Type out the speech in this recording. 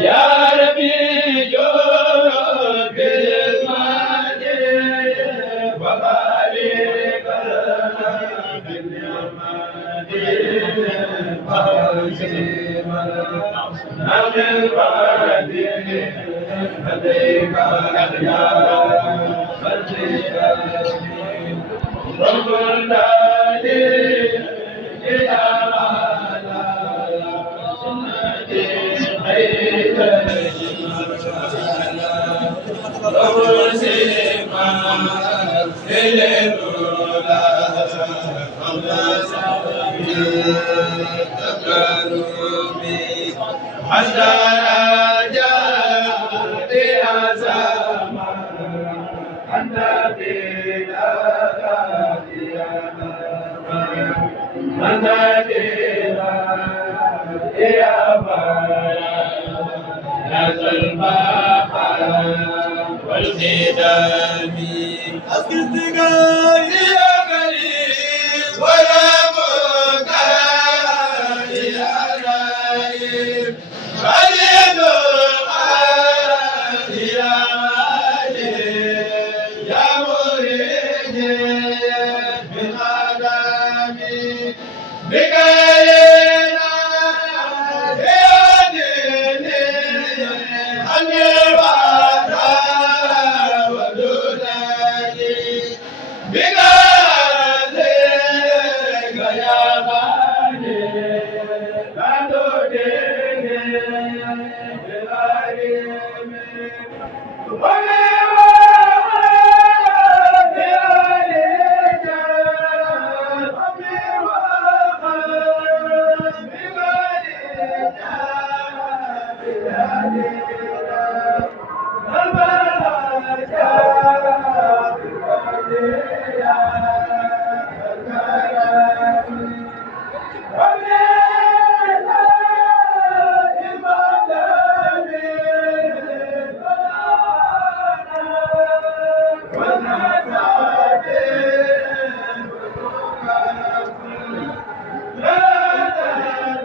يا ربي جود بالمال وبارك لنا بالنعمات وعزيما نعم الوادي لديك يا رب النادي يا حتى جاء أنت بلا يا البحر والخدام أسكتك يا قريب ولا مكان يا غريب خليل يا مالك يا مريد من عالمي بكينا يا ديني أني بعد ودوني بكذلك يا غالي لا تديني